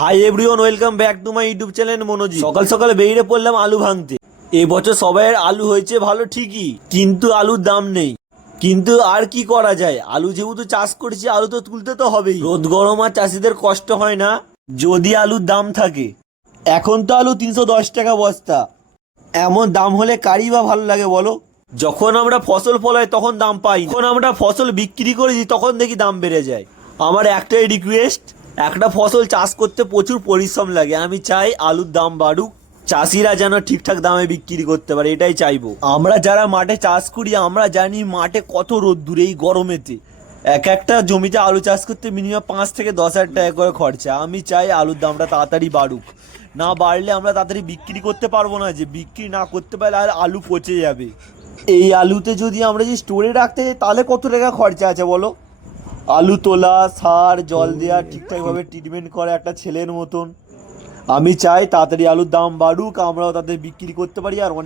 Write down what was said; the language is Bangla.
High everyone, welcome back to my YouTube channel Monoji. সকাল সকাল বেরিয়ে পড়লাম আলু ভাঙতে। এবছর সবাইয়ের আলু হয়েছে ভালো ঠিকই, কিন্তু আলুর দাম নেই। কিন্তু আর কি করা যায়, আলু যেহেতু চাষ করেছি আলু তো তুলতে তো হবেই। রোদ গরম আর চাষিদের কষ্ট হয় না যদি আলুর দাম থাকে। এখন তো আলু 310 টাকা বস্তা। এমন দাম হলে কারই বা ভালো লাগে বলো? যখন আমরা ফসল ফলাই তখন দাম পাই না। যখন আমরা ফসল বিক্রি করেছি তখন দেখি দাম বেড়ে যায়। আমার একটাই রিকোয়েস্ট, একটা ফসল চাষ করতে প্রচুর পরিশ্রম লাগে। আমি চাই আলুর দাম বাড়ুক, চাষিরা যেন ঠিকঠাক দামে বিক্রি করতে পারে, এটাই চাইবো। আমরা যারা মাঠে চাষ করি আমরা জানি মাঠে কত রোদ্দুর এই গরমেতে। এক একটা জমিতে আলু চাষ করতে মিনিমাম 5 থেকে 10 হাজার টাকা করে খরচা। আমি চাই আলুর দামটা তাড়াতাড়ি বাড়ুক, না বাড়লে আমরা তাড়াতাড়ি বিক্রি করতে পারবো না। যে বিক্রি না করতে পারলে আর আলু পচে যাবে। এই আলুতে যদি আমরা যে স্টোরে রাখতে যাই তাহলে কত টাকা খরচা আছে বলো? আলু তোলা, সার, জল দেওয়া, ঠিকঠাকভাবে ট্রিটমেন্ট করা একটা ছেলের মতন। আমি চাই তাড়াতাড়ি আলুর দাম বাড়ুক, আমরাও তাদের বিক্রি করতে পারি আর অনেক